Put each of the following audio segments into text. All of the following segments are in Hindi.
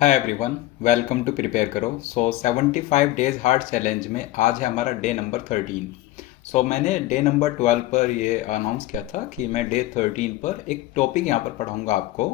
Hi everyone, welcome to prepare करो। 75 डेज हार्ड चैलेंज में आज है हमारा डे नंबर 13। मैंने डे नंबर 12 पर ये अनाउंस किया था कि मैं डे 13 पर एक टॉपिक यहाँ पर पढ़ाऊंगा आपको।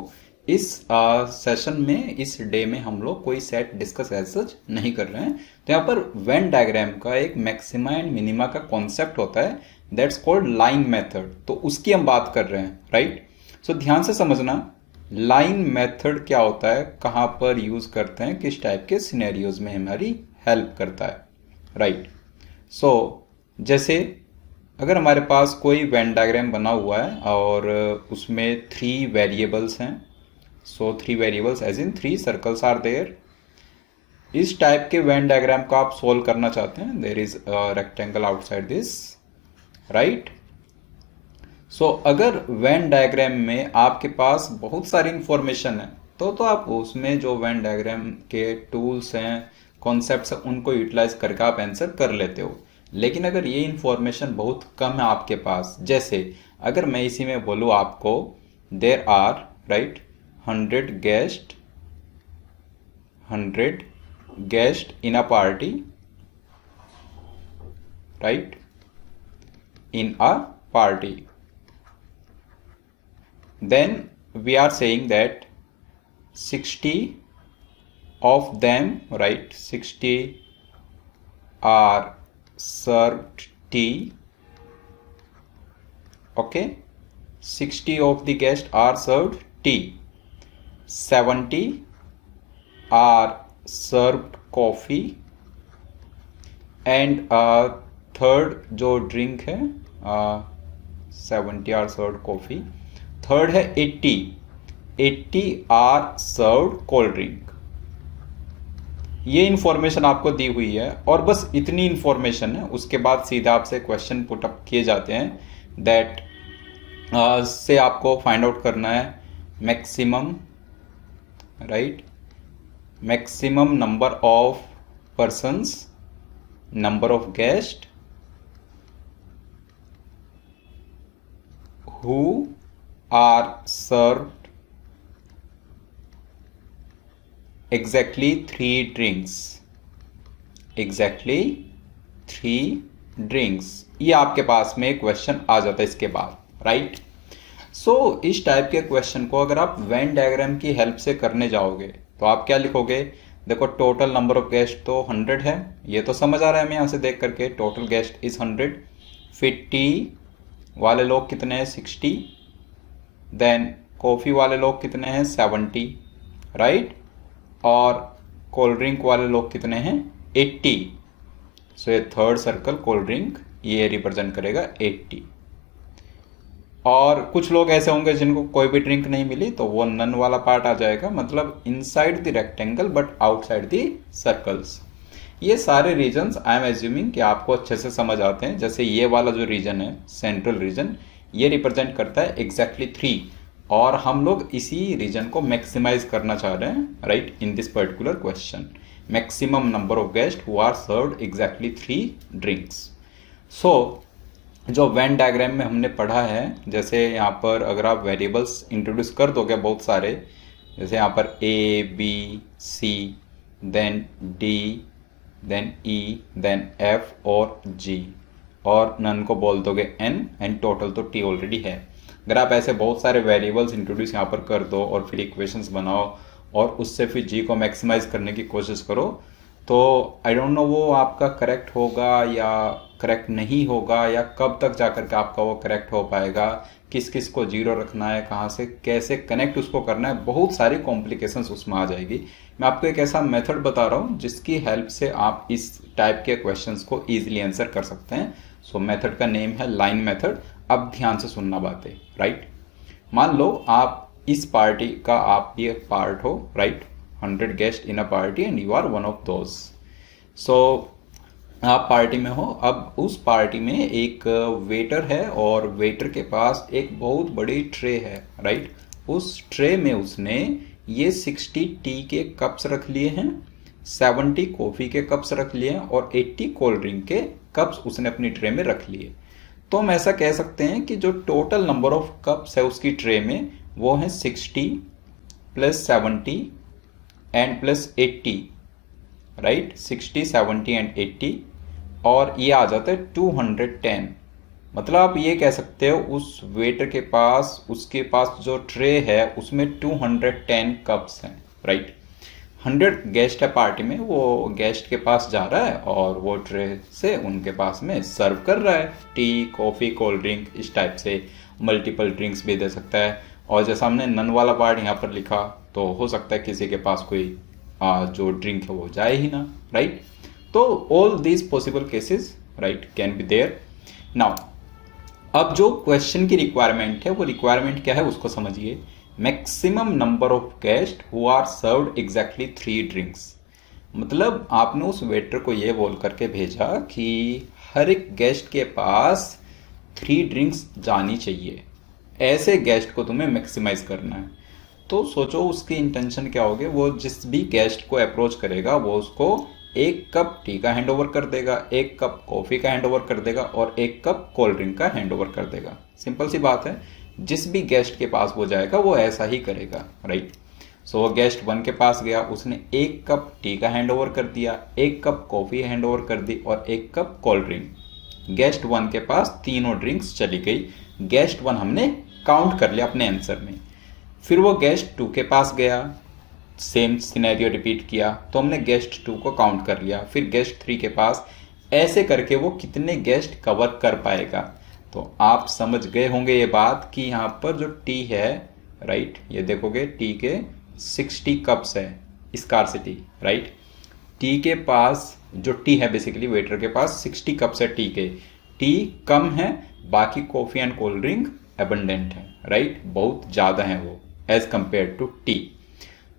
इस सेशन में, इस डे में हम लोग कोई सेट डिस्कस सच नहीं कर रहे हैं। तो यहाँ पर वेन डायग्राम का एक मैक्सिमा एंड मिनिमा का कॉन्सेप्ट होता है, दैट्स कॉल्ड लाइन मेथड। तो उसकी हम बात कर रहे हैं, राइट। ध्यान से समझना, लाइन मेथड क्या होता है, कहाँ पर यूज करते हैं, किस टाइप के सिनेरियोज में हमारी हेल्प करता है, राइट। सो जैसे अगर हमारे पास कोई वेन डायग्राम बना हुआ है और उसमें 3 वेरिएबल्स हैं, 3 variables as in 3 circles are there. इस टाइप के वेन डायग्राम को आप सोल्व करना चाहते हैं, there is rectangle outside this, right. अगर वेन डायग्राम में आपके पास बहुत सारी इंफॉर्मेशन है तो आप उसमें जो वेन डायग्राम के टूल्स हैं, कॉन्सेप्ट्स हैं, उनको यूटिलाइज करके आप आंसर कर लेते हो। लेकिन अगर ये इंफॉर्मेशन बहुत कम है आपके पास, जैसे अगर मैं इसी में बोलूँ आपको there are, right, 100 guest in a party, right, in a party, then we are saying that 60 of them, right, 60 are served tea, okay, 60 of the guests are served tea, 70 are served coffee, and third जो ड्रिंक है, 70 आर सर्व्ड कॉफी, थर्ड है 80 आर सर्व्ड कोल्ड ड्रिंक। ये इंफॉर्मेशन आपको दी हुई है और बस इतनी इंफॉर्मेशन है। उसके बाद सीधा आपसे क्वेश्चन पुट अप किए जाते हैं दैट से आपको फाइंड आउट करना है maximum, right, maximum number of persons, number of guest who are served exactly 3 drinks, exactly 3 drinks। ये आपके पास में क्वेश्चन आ जाता है इसके बाद, राइट। इस टाइप के क्वेश्चन को अगर आप वेन डायग्राम की हेल्प से करने जाओगे तो आप क्या लिखोगे? देखो, टोटल नंबर ऑफ गेस्ट तो 100 है, ये तो समझ आ रहा है हमें यहाँ से देख करके, टोटल गेस्ट इज 100। फिर टी वाले लोग कितने हैं? 60। देन कॉफ़ी वाले लोग कितने हैं? 70, राइट। और कोल्ड ड्रिंक वाले लोग कितने हैं? 80। ये थर्ड सर्कल कोल्ड ड्रिंक, ये रिप्रेजेंट करेगा 80। और कुछ लोग ऐसे होंगे जिनको कोई भी ड्रिंक नहीं मिली, तो वो नन वाला पार्ट आ जाएगा, मतलब inside the rectangle but outside the circles. ये सारे रीजन्स आई एम एज्यूमिंग कि आपको अच्छे से समझ आते हैं। जैसे ये वाला जो रीजन है, सेंट्रल रीजन, ये रिप्रेजेंट करता है एग्जैक्टली 3, और हम लोग इसी रीजन को मैक्सिमाइज करना चाह रहे हैं, right, in this particular question. Maximum number of guest who are served exactly 3 drinks. जो वेन डायग्राम में हमने पढ़ा है, जैसे यहाँ पर अगर आप वेरिएबल्स इंट्रोड्यूस कर दोगे बहुत सारे, जैसे यहाँ पर ए, बी, सी, देन डी, देन ई, देन एफ और जी, और नन को बोल दोगे एन, एंड टोटल तो टी ऑलरेडी है। अगर आप ऐसे बहुत सारे वेरिएबल्स इंट्रोड्यूस यहाँ पर कर दो और फिर इक्वेशंस बनाओ और उससे फिर जी को मैक्सिमाइज करने की कोशिश करो, तो आई डोंट नो वो आपका करेक्ट होगा या करेक्ट नहीं होगा, या कब तक जाकर के आपका वो करेक्ट हो पाएगा, किस किस को जीरो रखना है, कहाँ से कैसे कनेक्ट उसको करना है, बहुत सारी कॉम्प्लिकेशंस उसमें आ जाएगी। मैं आपको एक ऐसा मेथड बता रहा हूँ जिसकी हेल्प से आप इस टाइप के क्वेश्चंस को ईजिली आंसर कर सकते हैं। मेथड का नेम है लाइन मेथड। अब ध्यान से सुनना बातें, राइट। मान लो आप इस पार्टी का आप भी एक पार्ट हो, right, 100 guest in a party and you are one of those. आप पार्टी में हो। अब उस पार्टी में एक वेटर है और वेटर के पास एक बहुत बड़ी ट्रे है, राइट। उस ट्रे में उसने ये 60 टी के कप्स रख लिए हैं, 70 कॉफ़ी के कप्स रख लिए हैं और 80 कोल्ड ड्रिंक के कप्स उसने अपनी ट्रे में रख लिए। तो हम ऐसा कह सकते हैं कि जो टोटल नंबर ऑफ कप्स है उसकी ट्रे में, वो है 60 + 70 एंड प्लस 80, राइट, 60, 70 एंड 80, और ये आ जाता है 210। मतलब आप ये कह सकते हो उस वेटर के पास, उसके पास जो ट्रे है उसमें 210 कप्स हैं, राइट। 100 गेस्ट है पार्टी में, वो गेस्ट के पास जा रहा है और वो ट्रे से उनके पास में सर्व कर रहा है टी, कॉफ़ी, कोल्ड ड्रिंक, इस टाइप से मल्टीपल ड्रिंक्स भी दे सकता है। और जैसा हमने नन वाला पार्ट यहाँ पर लिखा, तो हो सकता है किसी के पास कोई जो ड्रिंक है वो जाए ही ना, राइट। तो all these possible cases, right, can be there. Now अब जो क्वेश्चन की रिक्वायरमेंट है, वो रिक्वायरमेंट क्या है उसको समझिए। Maximum number of guest who are served exactly 3 drinks. मतलब आपने उस वेटर को ये बोल करके भेजा कि हर एक गेस्ट के पास 3 ड्रिंक्स जानी चाहिए, ऐसे गेस्ट को तुम्हें मैक्सिमाइज करना है। तो सोचो उसकी इंटेंशन क्या होगी। वो जिस भी गेस्ट को अप्रोच करेगा वो उसको 1 कप टी का हैंड ओवर कर देगा, 1 कप कॉफ़ी का हैंड ओवर कर देगा और 1 कप कोल्ड ड्रिंक का हैंड ओवर कर देगा। सिंपल सी बात है, जिस भी गेस्ट के पास वो जाएगा वो ऐसा ही करेगा, राइट। सो वो गेस्ट 1 के पास गया, उसने 1 कप टी का हैंड ओवर कर दिया, 1 कप कॉफ़ी हैंड ओवर कर दी और 1 कप कोल्ड ड्रिंक। गेस्ट 1 के पास तीनों ड्रिंक्स चली गई। गेस्ट 1 हमने काउंट कर लिया अपने आंसर में। फिर वो गेस्ट 2 के पास गया, सेम सिनेरियो रिपीट किया, तो हमने गेस्ट 2 को काउंट कर लिया। फिर गेस्ट 3 के पास, ऐसे करके वो कितने गेस्ट कवर कर पाएगा। तो आप समझ गए होंगे ये बात कि यहाँ पर जो टी है, राइट, ये देखोगे टी के 60 कप्स है, स्कार्सिटी, राइट। टी के पास जो टी है, बेसिकली वेटर के पास 60 कप्स है टी के। टी कम है, बाकी coffee and cold drink abundant है, राइट, बहुत ज़्यादा है वो एज कंपेयर टू टी।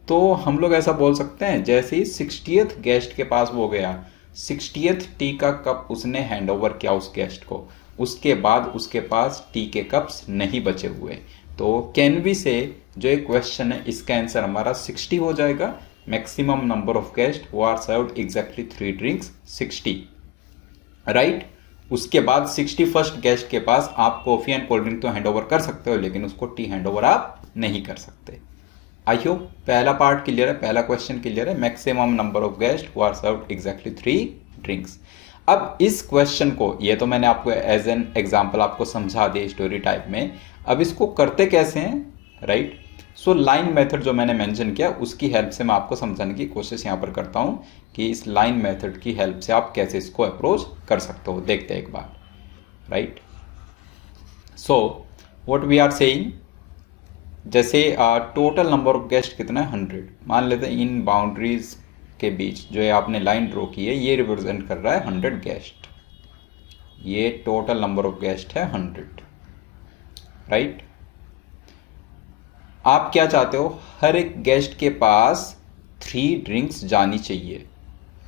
तो हम लोग ऐसा बोल सकते हैं, जैसे ही 60th गेस्ट के पास वो गया, 60th टी का कप उसने हैंड ओवर किया उस गेस्ट को, उसके बाद उसके पास टी के कप्स नहीं बचे हुए। तो कैन वी से जो एक क्वेश्चन है, इसका आंसर हमारा 60 हो जाएगा। Maximum number of guest who are served exactly 3 drinks, 60, right. उसके बाद 61st गेस्ट के पास आप कॉफ़ी एंड कोल्ड ड्रिंक तो हैंड ओवर कर सकते हो, लेकिन उसको टी हैंड ओवर आप नहीं कर सकते। आई होप पहला पार्ट क्लियर है, पहला क्वेश्चन क्लियर है। Maximum number of guest who are served exactly 3 drinks. अब इस क्वेश्चन को, ये तो मैंने आपको एज एन एग्जाम्पल आपको समझा दिया स्टोरी टाइप में। अब इसको करते कैसे हैं, राइट। सो लाइन मेथड जो मैंने मेंशन किया, उसकी हेल्प से मैं आपको समझाने की कोशिश यहाँ पर करता हूँ कि इस लाइन मेथड की हेल्प से आप कैसे इसको अप्रोच कर सकते हो। देखते हैं एक बार, right. So what we are saying, जैसे टोटल नंबर ऑफ गेस्ट कितना है, 100 मान लेते हैं। इन बाउंड्रीज के बीच जो है आपने लाइन ड्रॉ की है, ये रिप्रेजेंट कर रहा है 100 गेस्ट। ये टोटल नंबर ऑफ गेस्ट है 100, राइट। आप क्या चाहते हो, हर एक गेस्ट के पास 3 ड्रिंक्स जानी चाहिए,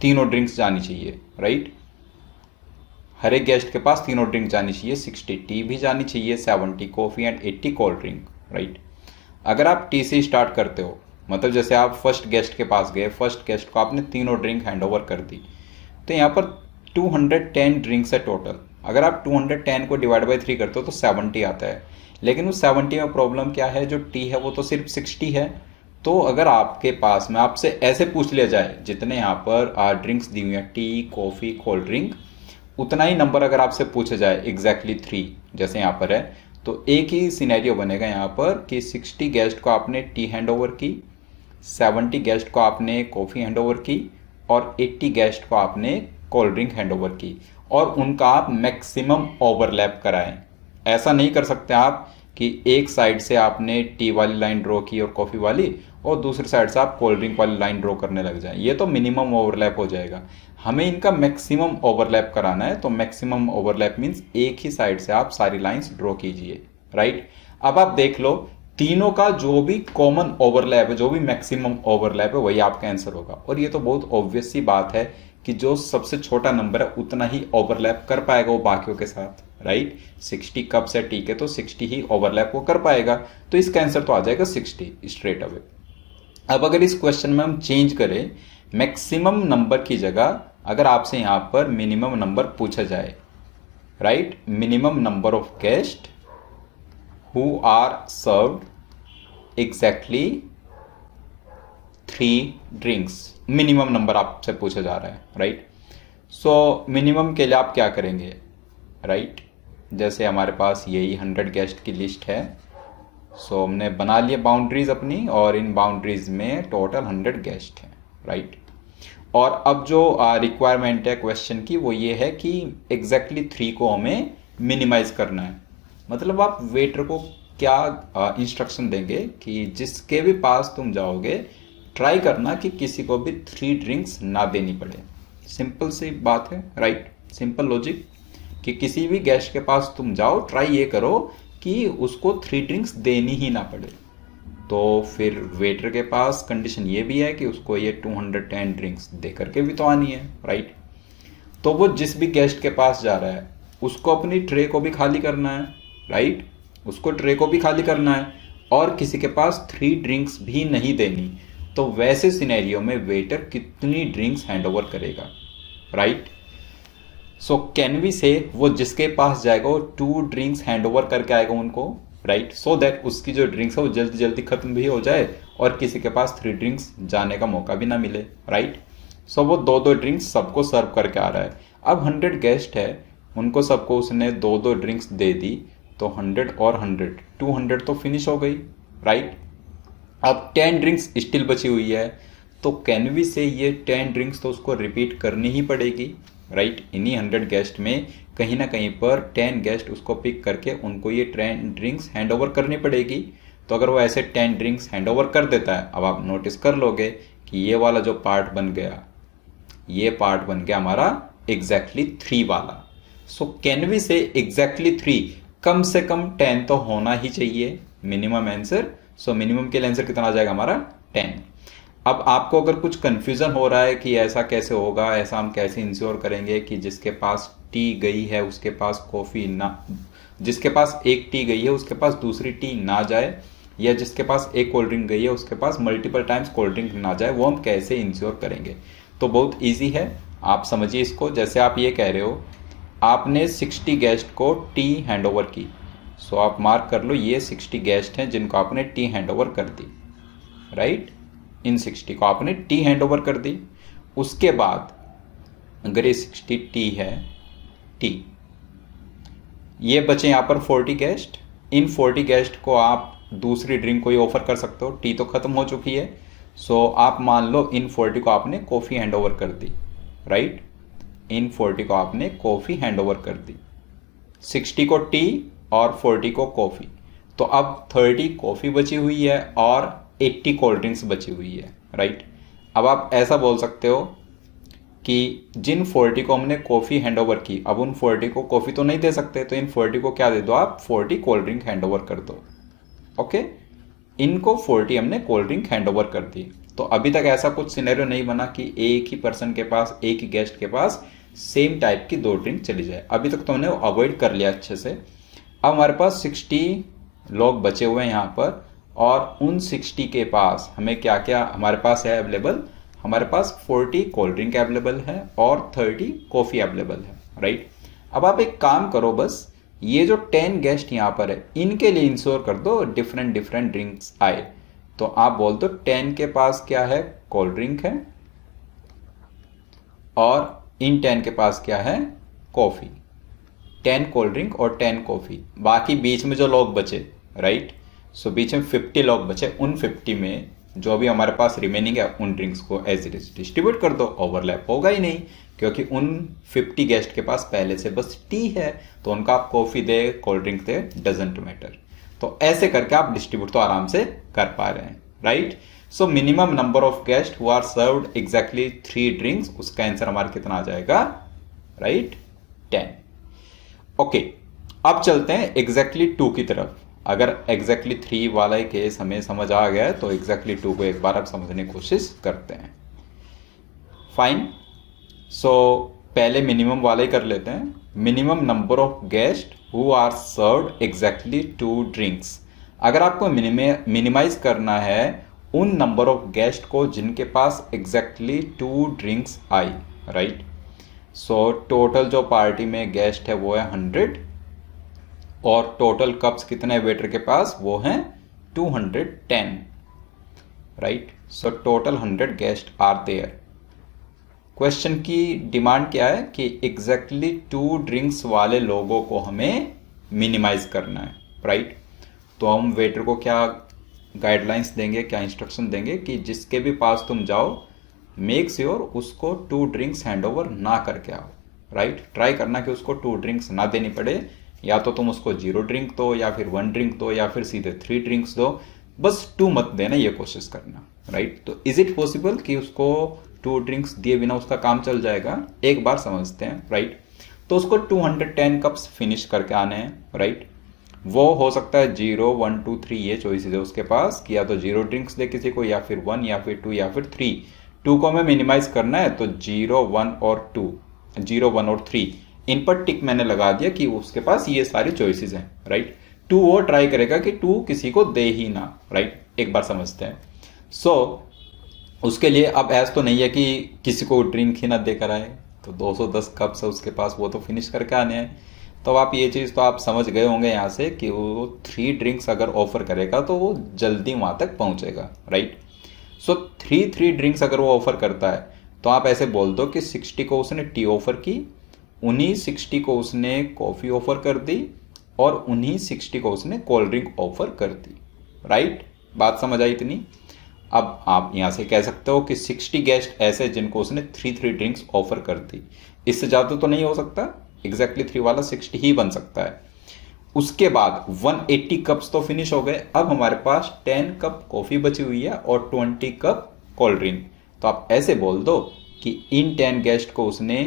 तीनों ड्रिंक्स जानी चाहिए, राइट। हर एक गेस्ट के पास तीनों ड्रिंक जानी चाहिए, 60 टी भी जानी चाहिए, 70 coffee and 80 cold drink, right. अगर आप टी से स्टार्ट करते हो, मतलब जैसे आप फर्स्ट गेस्ट के पास गए, फर्स्ट गेस्ट को आपने तीनों ड्रिंक हैंड ओवर कर दी, तो यहाँ पर 210 ड्रिंक्स है टोटल। अगर आप 210 को डिवाइड बाई 3 करते हो तो 70 आता है। लेकिन उस 70 में प्रॉब्लम क्या है, जो टी है वो तो सिर्फ 60 है। तो अगर आपके पास में आपसे ऐसे पूछ लिया जाए, जितने यहाँ पर ड्रिंक्स दी हुई हैं, टी, कॉफ़ी, कोल्ड ड्रिंक, उतना ही नंबर अगर आपसे पूछा जाए एग्जैक्टली 3, जैसे यहाँ पर है, तो एक ही सिनेरियो बनेगा यहाँ पर कि 60 गेस्ट को आपने टी हैंड ओवर की, 70 गेस्ट को आपने कॉफ़ी हैंड ओवर की और 80 गेस्ट को आपने कोल्ड ड्रिंक हैंड ओवर की, और उनका आप मैक्सिमम ओवरलैप कराएं। ऐसा नहीं कर सकते आप कि एक साइड से आपने टी वाली लाइन ड्रॉ की और कॉफ़ी वाली, और दूसरी साइड से आप कोल्ड ड्रिंक वाली लाइन ड्रॉ करने लग जाएं। ये तो मिनिमम ओवरलैप हो जाएगा। हमें इनका मैक्सिमम ओवरलैप कराना है। तो मैक्सिमम ओवरलैप मीन्स एक ही साइड से आप सारी लाइंस ड्रॉ कीजिए, राइट। अब आप देख लो, तीनों का जो भी कॉमन ओवरलैप है, जो भी मैक्सिमम ओवरलैप है, वही आपका आंसर होगा। और ये तो बहुत ऑब्वियस सी बात है कि जो सबसे छोटा नंबर है उतना ही ओवरलैप कर पाएगा वो बाकियों के साथ, राइट। 60 कप्स है, ठीक है, तो 60 ही ओवरलैप वो कर पाएगा। तो इसका आंसर तो आ जाएगा 60 स्ट्रेट अवे। अब अगर इस क्वेश्चन में हम चेंज करें, मैक्सिमम नंबर की जगह अगर आपसे यहाँ पर मिनिमम नंबर पूछा जाए, right, minimum number of guest who are served exactly drinks, minimum number आपसे पूछा जा रहा है, राइट। सो मिनिमम के लिए आप क्या करेंगे, राइट। जैसे हमारे पास यही 100 गेस्ट की लिस्ट है, सो हमने बना लिए बाउंड्रीज अपनी, और इन बाउंड्रीज में टोटल 100 गेस्ट हैं, राइट। और अब जो रिक्वायरमेंट है क्वेश्चन की वो ये है कि एग्जैक्टली 3 को हमें मिनिमाइज करना है। मतलब आप वेटर को क्या इंस्ट्रक्शन देंगे कि जिसके भी पास तुम जाओगे ट्राई करना कि किसी को भी 3 ड्रिंक्स ना देनी पड़े। सिंपल सी बात है, राइट, सिंपल लॉजिक, कि किसी भी गेस्ट के पास तुम जाओ ट्राई ये करो कि उसको 3 ड्रिंक्स देनी ही ना पड़े। तो फिर वेटर के पास कंडीशन ये भी है कि उसको ये 210 ड्रिंक्स दे करके भी तो आनी है, राइट। तो वो जिस भी गेस्ट के पास जा रहा है उसको अपनी ट्रे को भी खाली करना है, राइट, उसको ट्रे को भी खाली करना है, और किसी के पास 3 ड्रिंक्स भी नहीं देनी। तो वैसे सिनेरियो में वेटर कितनी ड्रिंक्स हैंड ओवर करेगा, राइट। सो कैन वी से वो जिसके पास जाएगा वो 2 ड्रिंक्स हैंड ओवर करके आएगा उनको, राइट, सो दैट उसकी जो ड्रिंक्स है वो जल्दी जल्दी खत्म भी हो जाए और किसी के पास 3 ड्रिंक्स जाने का मौका भी ना मिले, राइट। सो वो 2-2 ड्रिंक्स सबको सर्व करके आ रहा है। अब 100 गेस्ट है, उनको सबको उसने 2-2 ड्रिंक्स दे दी, तो 100 और 100 200 तो फिनिश हो गई, राइट। अब 10 ड्रिंक्स स्टिल बची हुई है, तो कैन वी से ये 10 ड्रिंक्स तो उसको रिपीट करनी ही पड़ेगी, राइट। इन्हीं 100 गेस्ट में कहीं ना कहीं पर 10 गेस्ट उसको पिक करके उनको ये 10 ड्रिंक्स हैंड ओवर करनी पड़ेगी। तो अगर वो ऐसे 10 ड्रिंक्स हैंड ओवर कर देता है, अब आप नोटिस कर लोगे कि ये वाला जो पार्ट बन गया, ये पार्ट बन गया हमारा एग्जैक्टली 3 वाला। सो कैन वी से एग्जैक्टली 3, कम से कम 10 तो होना ही चाहिए मिनिमम आंसर। सो मिनिमम के लिए आंसर कितना आ जाएगा हमारा 10। अब आपको अगर कुछ कंफ्यूजन हो रहा है कि ऐसा कैसे होगा, ऐसा हम कैसे इंश्योर करेंगे कि जिसके पास टी गई है उसके पास कॉफ़ी ना, जिसके पास एक टी गई है उसके पास दूसरी टी ना जाए, या जिसके पास एक कोल्ड ड्रिंक गई है उसके पास मल्टीपल टाइम्स कोल्ड ड्रिंक ना जाए, वो हम कैसे इंश्योर करेंगे। तो बहुत ईजी है, आप समझिए इसको। जैसे आप ये कह रहे हो आपने 60 गेस्ट को टी हैंड ओवर की, सो आप मार्क कर लो ये 60 गेस्ट हैं जिनको आपने टी हैंड ओवर कर दी, राइट। इन 60 को आपने टी हैंड ओवर कर दी। उसके बाद अगर ये 60 टी है, टी, ये बचे यहाँ पर 40 गेस्ट। इन 40 गेस्ट को आप दूसरी ड्रिंक कोई ऑफर कर सकते हो, टी तो खत्म हो चुकी है। सो आप मान लो इन 40 को आपने कॉफ़ी हैंड ओवर कर दी, राइट। इन 40 को आपने कॉफ़ी हैंड ओवर कर दी, 60 को टी और 40 को कॉफ़ी। तो अब 30 कॉफ़ी बची हुई है और 80 कोल्ड ड्रिंक्स बची हुई है, राइट। अब आप ऐसा बोल सकते हो कि जिन 40 को हमने कॉफ़ी हैंड ओवर की, अब उन 40 को कॉफ़ी तो नहीं दे सकते, तो इन 40 को क्या दे दो आप, 40 कोल्ड ड्रिंक हैंड ओवर कर दो, ओके। इनको 40 हमने कोल्ड ड्रिंक हैंड ओवर कर दी। तो अभी तक ऐसा कुछ सिनेरियो नहीं बना कि एक ही पर्सन के पास, एक ही गेस्ट के पास सेम टाइप की 2 ड्रिंक चली जाए। अभी तक तो हमने अवॉइड कर लिया अच्छे से। अब हमारे पास 60 लोग बचे हुए हैं यहाँ पर, और उन 60 के पास हमें क्या क्या हमारे पास है अवेलेबल, हमारे पास 40 कोल्ड ड्रिंक अवेलेबल है और 30 कॉफ़ी अवेलेबल है, राइट। अब आप एक काम करो, बस ये जो 10 गेस्ट यहाँ पर है इनके लिए इंश्योर कर दो डिफरेंट डिफरेंट ड्रिंक्स आए। तो आप बोल दो 10 के पास क्या है, कोल्ड ड्रिंक है, और इन 10 के पास क्या है, कॉफ़ी। 10 कोल्ड ड्रिंक और 10 कॉफ़ी। बाकी बीच में जो लोग बचे, राइट, सो बीच में 50 लोग बचे, उन 50 में जो भी हमारे पास रिमेनिंग है उन ड्रिंक्स को एज इट इज डिस्ट्रीब्यूट कर दो। ओवरलैप होगा ही नहीं, क्योंकि उन 50 गेस्ट के पास पहले से बस टी है, तो उनका आप coffee they cold drink they doesn't matter. तो ऐसे करके आप डिस्ट्रीब्यूट तो आराम से कर पा रहे हैं, right. So minimum number of guest who are served exactly 3 drinks, उसका आंसर हमारा कितना आ जाएगा, राइट, 10। ओके, अब चलते हैं एग्जैक्टली 2 की तरफ। अगर एग्जैक्टली 3 वाला ही केस हमें समझ आ गया है तो एग्जैक्टली 2 को एक बार अब समझने की कोशिश करते हैं। फाइन, सो पहले मिनिमम वाला ही कर लेते हैं। Minimum number of guest who are served exactly 2 drinks. अगर आपको मिनिमाइज करना है उन नंबर ऑफ गेस्ट को जिनके पास एग्जैक्टली 2 ड्रिंक्स आई, राइट। सो टोटल जो पार्टी में गेस्ट है वो है 100, और टोटल कप्स कितने वेटर के पास, वो हैं 210। Right. So total 100 guest are there. Question की डिमांड क्या है कि एग्जैक्टली 2 ड्रिंक्स वाले लोगों को हमें मिनिमाइज करना है, राइट। तो हम वेटर को क्या गाइडलाइंस देंगे, क्या इंस्ट्रक्शन देंगे कि जिसके भी पास तुम जाओ मेक श्योर उसको 2 ड्रिंक्स हैंड ओवर ना करके आओ, राइट। ट्राई करना कि उसको 2 ड्रिंक्स ना देनी पड़े, या तो तुम उसको 0 ड्रिंक दो, या फिर 1 ड्रिंक दो, या फिर सीधे 3 ड्रिंक्स दो, बस 2 मत देना, ये कोशिश करना, राइट। तो इज इट पॉसिबल कि उसको 2 ड्रिंक्स दिए बिना उसका काम चल जाएगा? एक बार समझते हैं, राइट। तो उसको 210 कप्स फिनिश करके आने हैं, राइट। वो हो सकता है 0, 1, 2, 3 ये चॉइसेस है उसके पास कि या तो 0 ड्रिंक्स दे किसी को, या फिर 1, या फिर 2, या फिर 3। 2 को हमें मिनिमाइज करना है, तो 0, 1 और 2, 0, 1 और 3 इन पर टिक मैंने लगा दिया कि उसके पास ये सारी चॉइसेस हैं, राइट। 2 वो ट्राई करेगा कि 2 किसी को दे ही ना, राइट। एक बार समझते हैं। सो उसके लिए अब ऐसा तो नहीं है कि किसी को ड्रिंक ही ना देकर आए, तो 210 कप्स है उसके पास, वो तो फिनिश करके आने हैं। तो आप ये चीज़ तो आप समझ गए होंगे यहाँ से कि वो 3 ड्रिंक्स अगर ऑफर करेगा तो वो जल्दी वहाँ तक पहुँचेगा, राइट। सो 3 ड्रिंक्स अगर वो ऑफर करता है तो आप ऐसे बोल दो कि 60 को उसने टी ऑफर की, उन्हीं 60 को उसने कॉफ़ी ऑफर कर दी, और उन्हीं 60 को उसने कोल्ड ड्रिंक ऑफर कर दी, राइट। बात समझ आई इतनी? अब आप यहाँ से कह सकते हो कि 60 गेस्ट ऐसे जिनको उसने 3 ड्रिंक्स ऑफर कर दी। इससे ज़्यादा तो नहीं हो सकता, एग्जैक्टली 3 वाला 60 ही बन सकता है। उसके बाद 180 कप्स तो फिनिश हो गए। अब हमारे पास 10 कप कॉफ़ी बची हुई है और 20 कप कोल्ड ड्रिंक। तो आप ऐसे बोल दो कि इन 10 गेस्ट को उसने,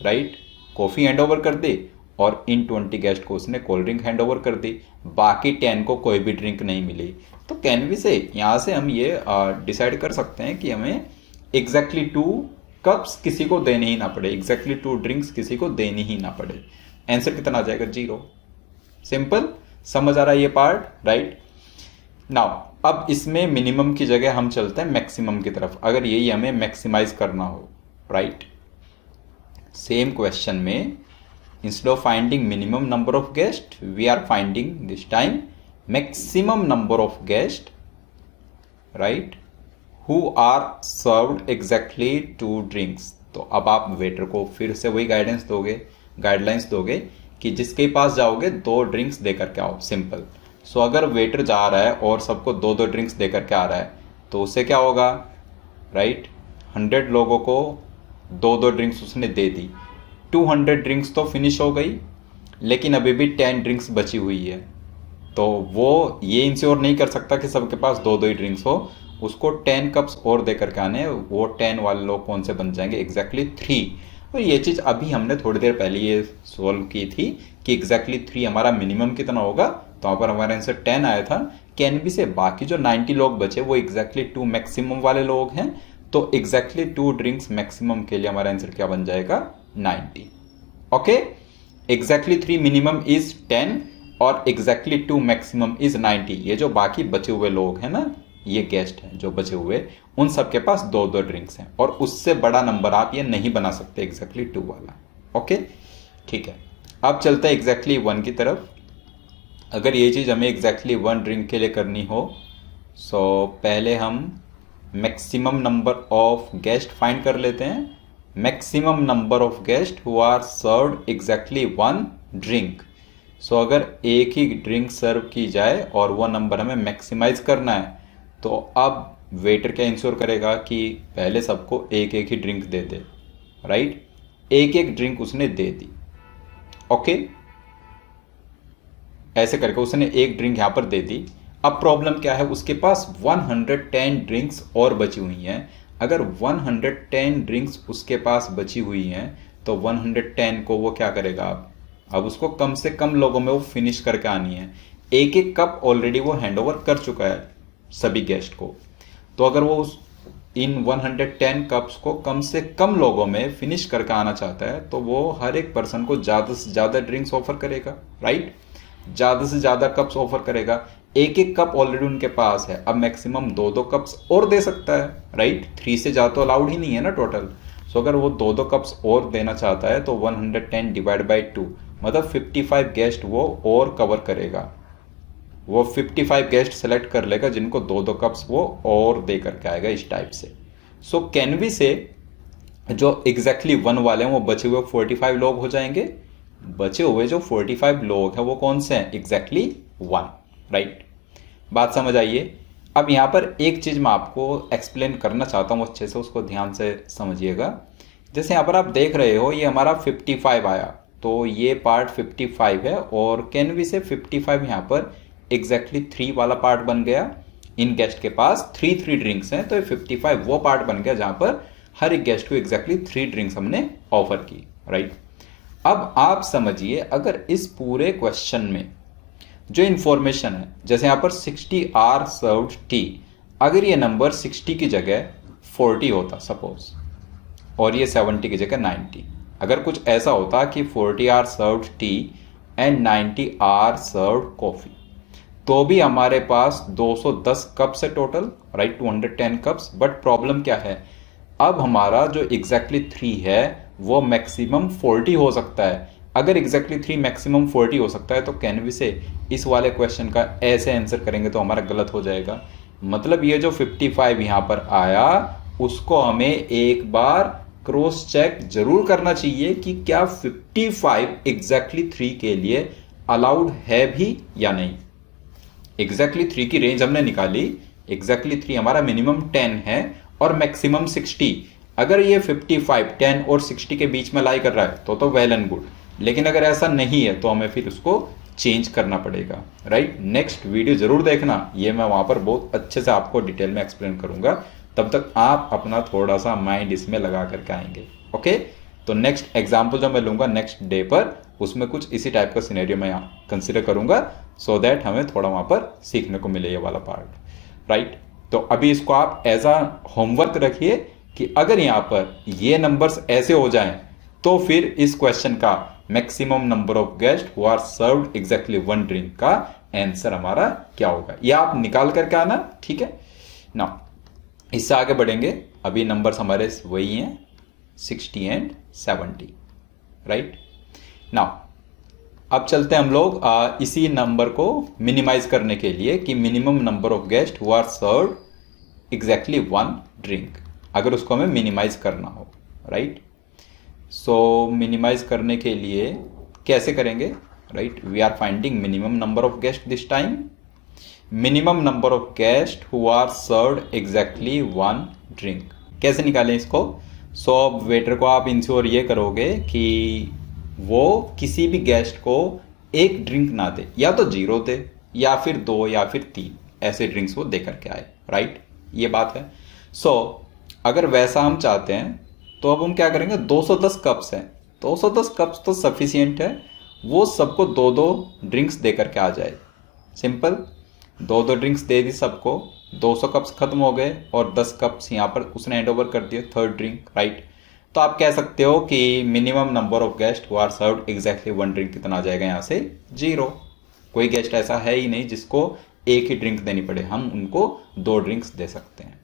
राइट, कॉफ़ी हैंड ओवर कर दी, और इन 20 गेस्ट को उसने कोल्ड ड्रिंक हैंड ओवर कर दी। बाकी 10 को कोई भी ड्रिंक नहीं मिली। तो कैन वी से यहाँ से हम ये डिसाइड कर सकते हैं कि हमें एग्जैक्टली 2 कप्स किसी को देने ही ना पड़े, एग्जैक्टली 2 ड्रिंक्स किसी को देनी ही ना पड़े। आंसर कितना आ जाएगा? 0। सिंपल। समझ आ रहा है ये पार्ट, राइट। नाउ अब इसमें मिनिमम की जगह हम चलते हैं मैक्सिमम की तरफ, अगर यही हमें मैक्सिमाइज करना हो, राइट। सेम क्वेश्चन में instead of finding minimum number of guests we are finding this time maximum number of guests, right, who are served exactly 2 drinks। तो अब आप वेटर को फिर से वही गाइडलाइंस दोगे कि जिसके पास जाओगे 2 ड्रिंक्स दे करके आओ, सिंपल। सो अगर वेटर जा रहा है और सबको 2 ड्रिंक्स दे करके आ रहा है तो उससे क्या होगा, राइट। 100 लोगों को 2 ड्रिंक्स उसने दे दी, 200 ड्रिंक्स तो फिनिश हो गई, लेकिन अभी भी 10 ड्रिंक्स बची हुई है। तो वो ये इंश्योर नहीं कर सकता कि सबके पास 2 ही ड्रिंक्स हो, उसको 10 कप्स और दे करके आने। वो 10 वाले लोग कौन से बन जाएंगे? एग्जैक्टली 3। तो ये चीज़ अभी हमने थोड़ी देर पहले ये सॉल्व की थी कि एग्जैक्टली 3 हमारा मिनिमम कितना होगा, तो वहाँ पर हमारा आंसर 10 आया था। कैन बी से बाकी जो 90 लोग बचे वो एग्जैक्टली 2 मैक्सिमम वाले लोग हैं, तो एग्जैक्टली 2 ड्रिंक्स मैक्सिमम के लिए हमारा आंसर क्या बन जाएगा? 90। ओके, एग्जैक्टली 3 मिनिमम इज 10 और एग्जैक्टली 2 मैक्सिमम इज 90। ये जो बाकी बचे हुए लोग हैं ना, ये गेस्ट हैं जो बचे हुए, उन सबके पास 2 ड्रिंक्स हैं, और उससे बड़ा नंबर आप ये नहीं बना सकते एग्जैक्टली 2 वाला। ओके, ठीक है। अब चलते हैं एग्जैक्टली 1 की तरफ। अगर ये चीज़ हमें एग्जैक्टली 1 ड्रिंक के लिए करनी हो, सो पहले हम maximum number of guest find कर लेते हैं। Maximum number of guest who are served exactly 1 drink. So अगर एक ही ड्रिंक सर्व की जाए और वो नंबर हमें मैक्सिमाइज करना है, तो अब वेटर क्या इंश्योर करेगा कि पहले सबको एक ही ड्रिंक दे दे, राइट। एक ड्रिंक उसने दे दी, ओके। ऐसे करके उसने एक ड्रिंक यहाँ पर दे दी। अब प्रॉब्लम क्या है, उसके पास 110 ड्रिंक्स और बची हुई हैं। अगर 110 ड्रिंक्स उसके पास बची हुई हैं तो 110 को वो क्या करेगा? अब उसको कम से कम लोगों में वो फिनिश करके आनी है। एक कप ऑलरेडी वो हैंड ओवर कर चुका है सभी गेस्ट को। तो अगर वो इन 110 कप्स को कम से कम लोगों में फिनिश करके आना चाहता है तो वो हर एक पर्सन को ज़्यादा से ज़्यादा ड्रिंक्स ऑफर करेगा, राइट। ज़्यादा से ज़्यादा कप्स ऑफर करेगा। एक कप ऑलरेडी उनके पास है, अब मैक्सिमम 2 कप्स और दे सकता है, राइट। 3 से ज़्यादा तो अलाउड ही नहीं है ना टोटल। सो अगर वो 2 कप्स और देना चाहता है तो 110 डिवाइड बाई 2 मतलब 55 गेस्ट वो और कवर करेगा, वो 55 गेस्ट सेलेक्ट कर लेगा जिनको 2-2 कप्स वो और दे करके आएगा इस टाइप से। सो कैन वी से जो एग्जैक्टली 1 वाले हैं वो बचे हुए 45 लोग हो जाएंगे। बचे हुए जो 45 लोग हैं वो कौन से हैं? Exactly 1, right. बात समझ आइए। अब यहाँ पर एक चीज़ मैं आपको एक्सप्लेन करना चाहता हूँ अच्छे से, उसको ध्यान से समझिएगा। जैसे यहाँ पर आप देख रहे हो ये हमारा 55 आया, तो ये पार्ट 55 है और कैन वी से 55 यहाँ पर एग्जैक्टली 3 वाला पार्ट बन गया। इन गेस्ट के पास 3 ड्रिंक्स हैं, तो ये 55 वो पार्ट बन गया जहाँ पर हर एक गेस्ट को एग्जैक्टली 3 ड्रिंक्स हमने ऑफर की, राइट। अब आप समझिए, अगर इस पूरे क्वेश्चन में जो इंफॉर्मेशन है, जैसे यहाँ पर 60 आर सर्व्ड टी, अगर ये नंबर 60 की जगह 40 होता सपोज, और ये 70 की जगह 90, अगर कुछ ऐसा होता कि 40 are served tea and 90 are served coffee, तो भी हमारे पास 210 कप्स है total, right, 210 cups. But problem क्या है, अब हमारा जो एग्जैक्टली 3 है वो मैक्सिमम 40 हो सकता है। अगर एग्जैक्टली 3 मैक्सिमम 40 हो सकता है तो कैन वी से इस वाले क्वेश्चन का ऐसे आंसर करेंगे तो हमारा गलत हो जाएगा। मतलब ये जो 55 यहाँ पर आया उसको हमें एक बार क्रॉस चेक जरूर करना चाहिए कि क्या 55 एग्जैक्टली 3 के लिए अलाउड है भी या नहीं। एग्जैक्टली 3 की रेंज हमने निकाली, एग्जैक्टली 3 हमारा मिनिमम 10 है और मैक्सिमम 60। अगर ये 55 10 और 60 के बीच में लाई कर रहा है तो वेल एंड गुड, लेकिन अगर ऐसा नहीं है तो हमें फिर उसको चेंज करना पड़ेगा, राइट। नेक्स्ट वीडियो जरूर देखना, ये मैं वहां पर बहुत अच्छे से आपको डिटेल में एक्सप्लेन करूंगा। तब तक आप अपना थोड़ा सा माइंड इसमें लगा करके आएंगे, ओके। तो नेक्स्ट एग्जाम्पल जो मैं लूंगा नेक्स्ट डे पर, उसमें कुछ इसी टाइप का सिनेरियो मैं यहाँ कंसिडर करूंगा, सो दैट हमें थोड़ा वहां पर सीखने को मिले ये वाला पार्ट, राइट। तो अभी इसको आप एज अ होमवर्क रखिए कि अगर यहाँ पर ये नंबर्स ऐसे हो जाएं तो फिर इस क्वेश्चन का maximum number of guest who are served exactly 1 drink का आंसर हमारा क्या होगा, ये आप निकाल करके आना, ठीक है ना। इससे आगे बढ़ेंगे, अभी नंबर्स हमारे वही हैं 60 एंड 70, राइट। नाउ अब चलते हैं हम लोग इसी नंबर को मिनिमाइज करने के लिए कि minimum number of guest who are served exactly 1 drink, अगर उसको हमें मिनिमाइज करना हो, राइट। सो मिनिमाइज करने के लिए कैसे करेंगे, right. We are finding minimum number of guest this time, minimum number of guest who are served exactly 1 drink. कैसे निकालें इसको? सो वेटर को आप इंश्योर ये करोगे कि वो किसी भी गेस्ट को एक ड्रिंक ना दे, या तो 0 दे या फिर 2 या फिर 3 ऐसे ड्रिंक्स वो दे करके आए, राइट। ये बात है। सो अगर वैसा हम चाहते हैं तो अब हम क्या करेंगे, 210 कप्स हैं, 210 कप्स तो सफिशियंट है, वो सबको 2-2 ड्रिंक्स दे करके आ जाए। सिंपल, 2-2 ड्रिंक्स दे दी सबको, 200 कप्स खत्म हो गए और 10 कप्स यहाँ पर उसने हैंड ओवर कर दिए 3rd ड्रिंक, राइट। तो आप कह सकते हो कि minimum number of guest who are served exactly 1 drink कितना आ जाएगा यहाँ से, 0। कोई गेस्ट ऐसा है ही नहीं जिसको एक ही ड्रिंक देनी पड़े, हम उनको 2 ड्रिंक्स दे सकते हैं।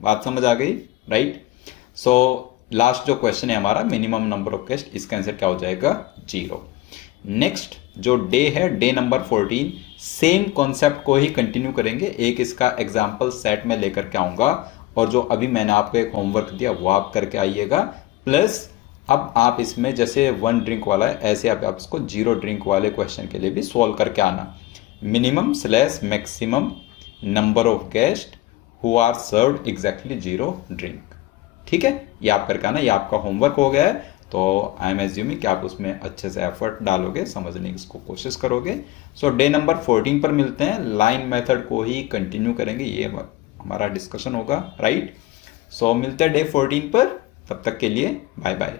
बात समझ आ गई, राइट। सो लास्ट जो क्वेश्चन है हमारा मिनिमम नंबर ऑफ गेस्ट, इसका आंसर क्या हो जाएगा, 0। नेक्स्ट जो डे है, डे नंबर 14, सेम कॉन्सेप्ट को ही कंटिन्यू करेंगे। एक इसका एग्जाम्पल सेट में लेकर के आऊंगा और जो अभी मैंने आपको एक होमवर्क दिया वो आप करके आइएगा, प्लस अब आप इसमें जैसे 1 ड्रिंक वाला है ऐसे आप इसको 0 ड्रिंक वाले क्वेश्चन के लिए भी सॉल्व करके आना। Minimum / maximum number of guest who are served exactly 0 drink, ठीक है। ये आप करके आना, ये आपका होमवर्क हो गया है। तो आई एम एज्यूमिंग कि आप उसमें अच्छे से एफर्ट डालोगे, समझने की इसको कोशिश करोगे। सो डे नंबर 14 पर मिलते हैं, लाइन मेथड को ही कंटिन्यू करेंगे, ये हमारा डिस्कशन होगा, राइट। सो मिलते हैं डे 14 पर, तब तक के लिए बाय बाय।